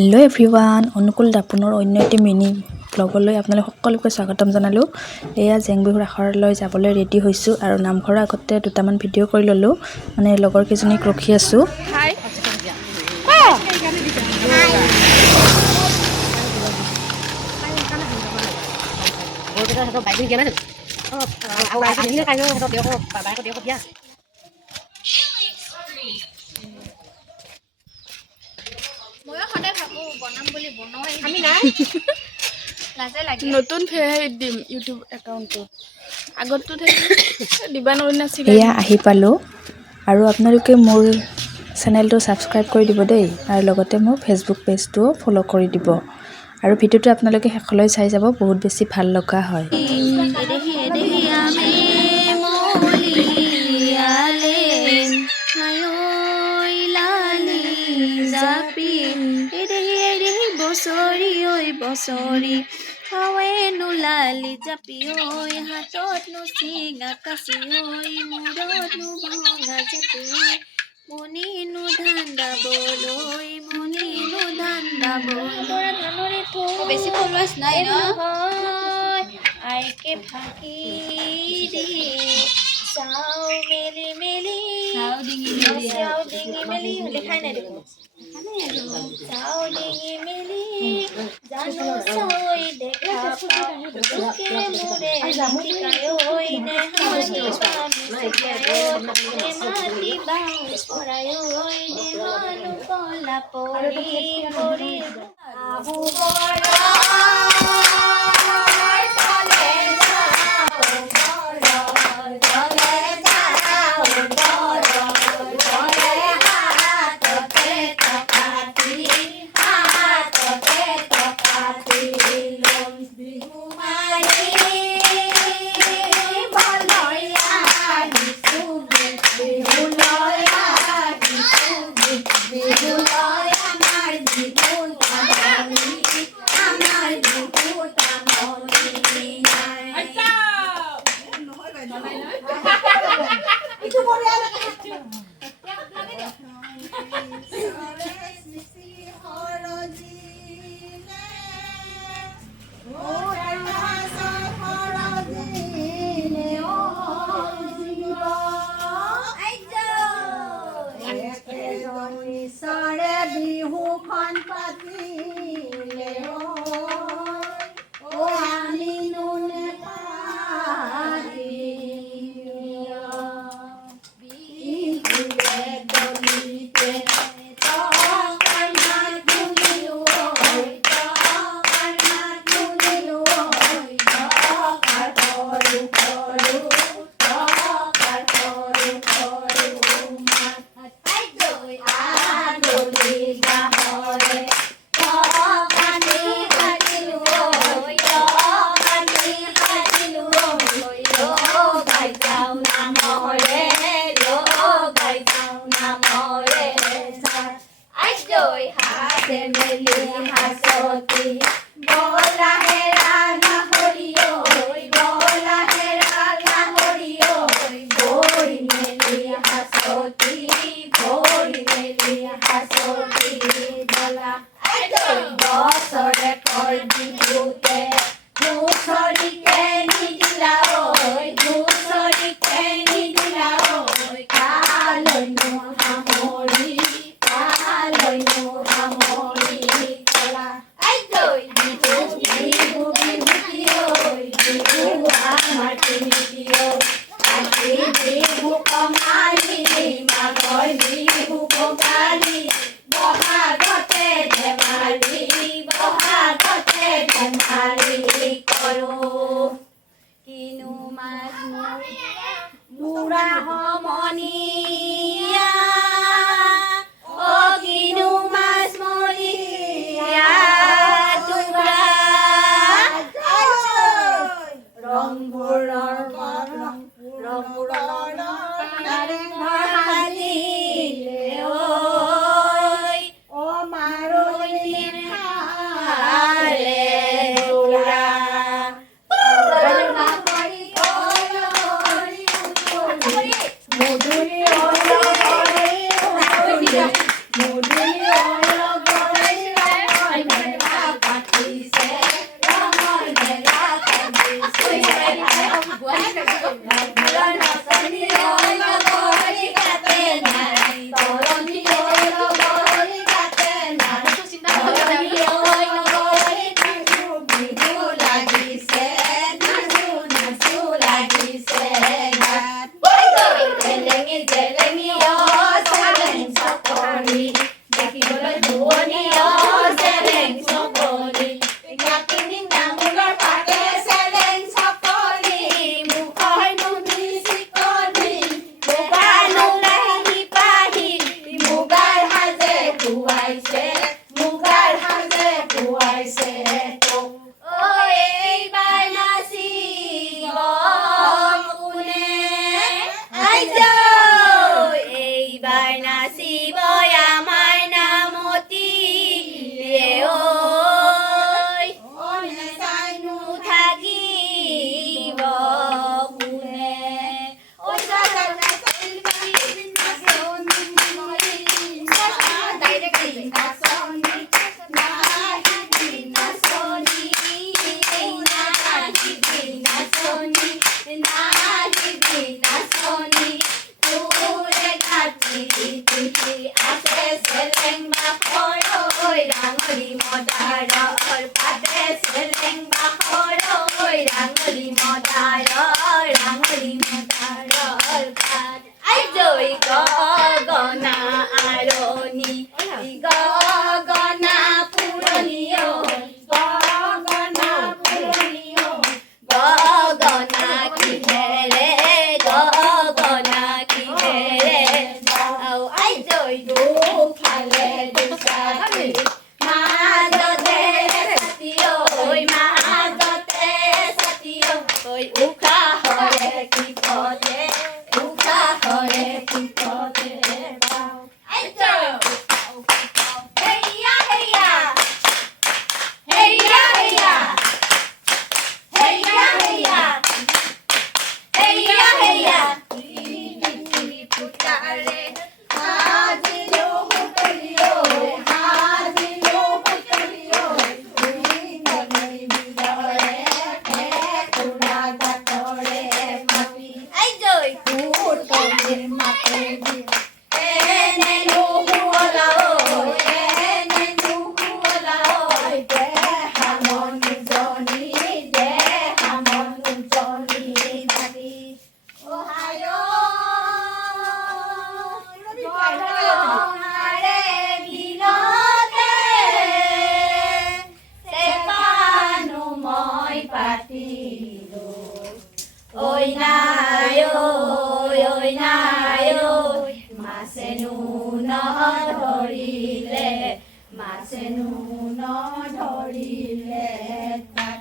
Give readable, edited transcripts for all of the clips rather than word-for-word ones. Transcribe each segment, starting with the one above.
Hello everyone अनुकूल दापोনৰ অন্য এটি মিনি ব্লগলৈ আপোনালোক সকলোকে স্বাগতম জনালো। এয়া জেংবিহুৰ আখৰলৈ যাবলৈ ৰেডি হৈছো আৰু নামঘৰৰ আগতে দুটামান ভিডিঅ' কৰি ললো, মানে লগৰ কেজনীক ৰখি আছো। হাই নতুন ফেয়াৰ দিম ইউটিউব একাউণ্টটো আগতো দিবা নাছিল। এয়া আহি পালো আৰু আপোনালোকে মোৰ চেনেলটো সাবস্ক্ৰাইব কৰি দিব দেই, আৰু লগতে মোৰ ফেচবুক পেজটো ফলো কৰি দিব, আৰু ভিডিঅ'টো আপোনালোকে শেষলৈ চাই যাব, বহুত বেছি ভাল লগা হয়। বছৰি ঐ বছৰি হাৱেনো লালি জাপি ঐ হাতত নো চিঙা কাচি ঐ মূৰত নো ভঙা জাপি ঐ মনিনো ধান্দা বলৈ মনিনো ধান্দা বলৈ ধানৰি থৈ বেছি ফলোৱাৰ্ছ নাই ন আইকে ফাঁকি দি চাও মেলি মেলি চাও ডিঙি মেলি দেখাই নাই দেখোন চাও ডিঙি মেলি জানো চাই দেখা পাকে মোৰে নিকায় ঐ নেহানি পামি মাটি বাউচ পৰাই ঐ নেহানো কলা পৰি পৰি আহু বৰা বিহুখন পাতিলে ও আমি নুনে পাতি বিহুলে দলিতে মদাৰৰ পাতে চেলেং বাখৰৈ ৰাঙলী মদাৰৰ পাত আই জৈ গগনা আৰণি গগনা পুৰণি গগনা কিহেৰে আই জৈ দুফালে দুচাকি মাজতে ছাতি ঐ উশাহৰে কিপতে পাওঁ আই জৈ হেইয়া হেইয়া হেইয়া হেইয়া হেইয়া হেইয়া হেইয়া হেইয়া পুতাৰে হাজিলো পুতলি ঐ বিদৰে খুৰা গাতৰে মাপি আই জৈ পুতলিৰ মাতে এনে নুশুৱলা ঐ নাই মাছেনো নধৰিলে তাক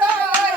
Rồi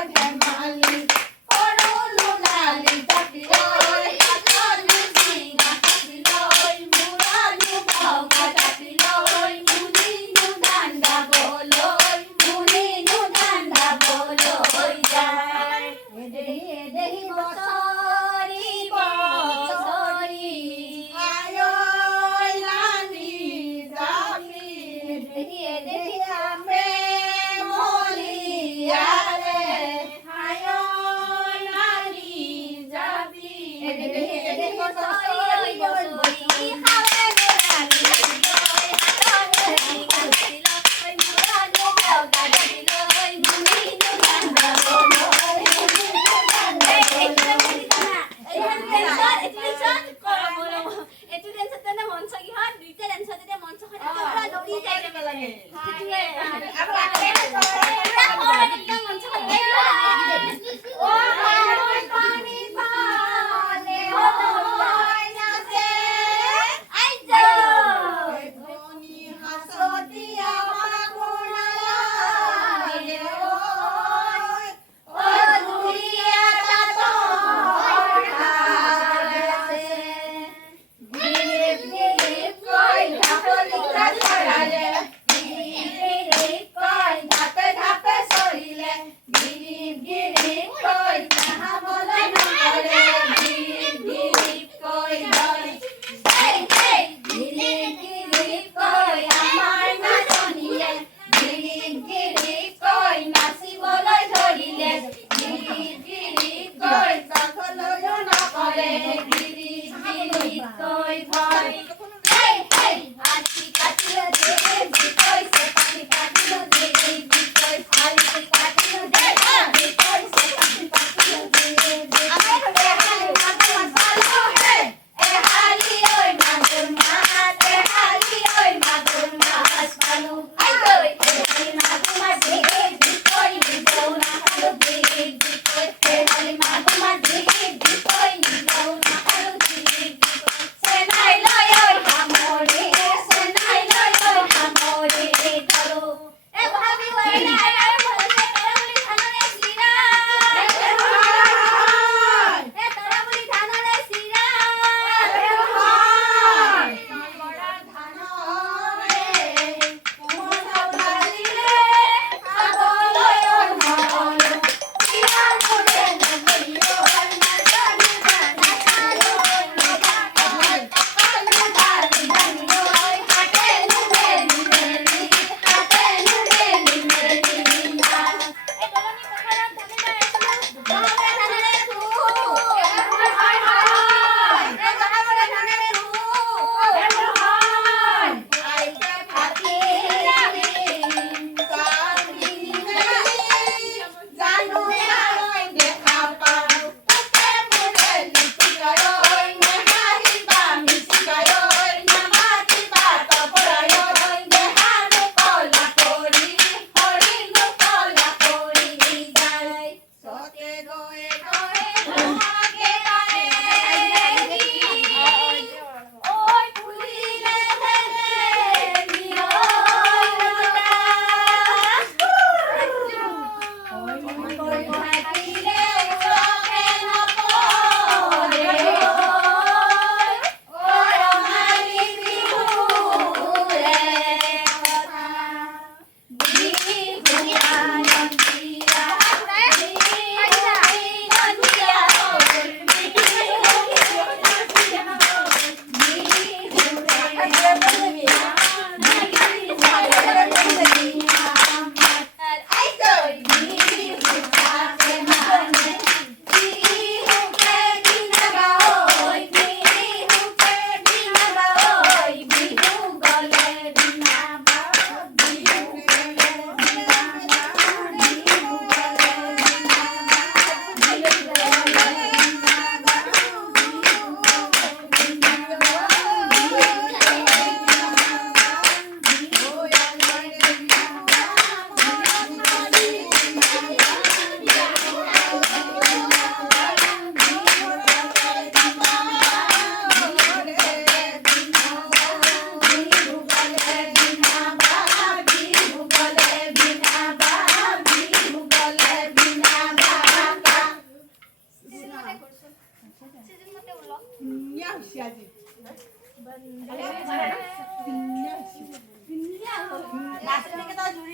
নাচনীকে তই জুৰি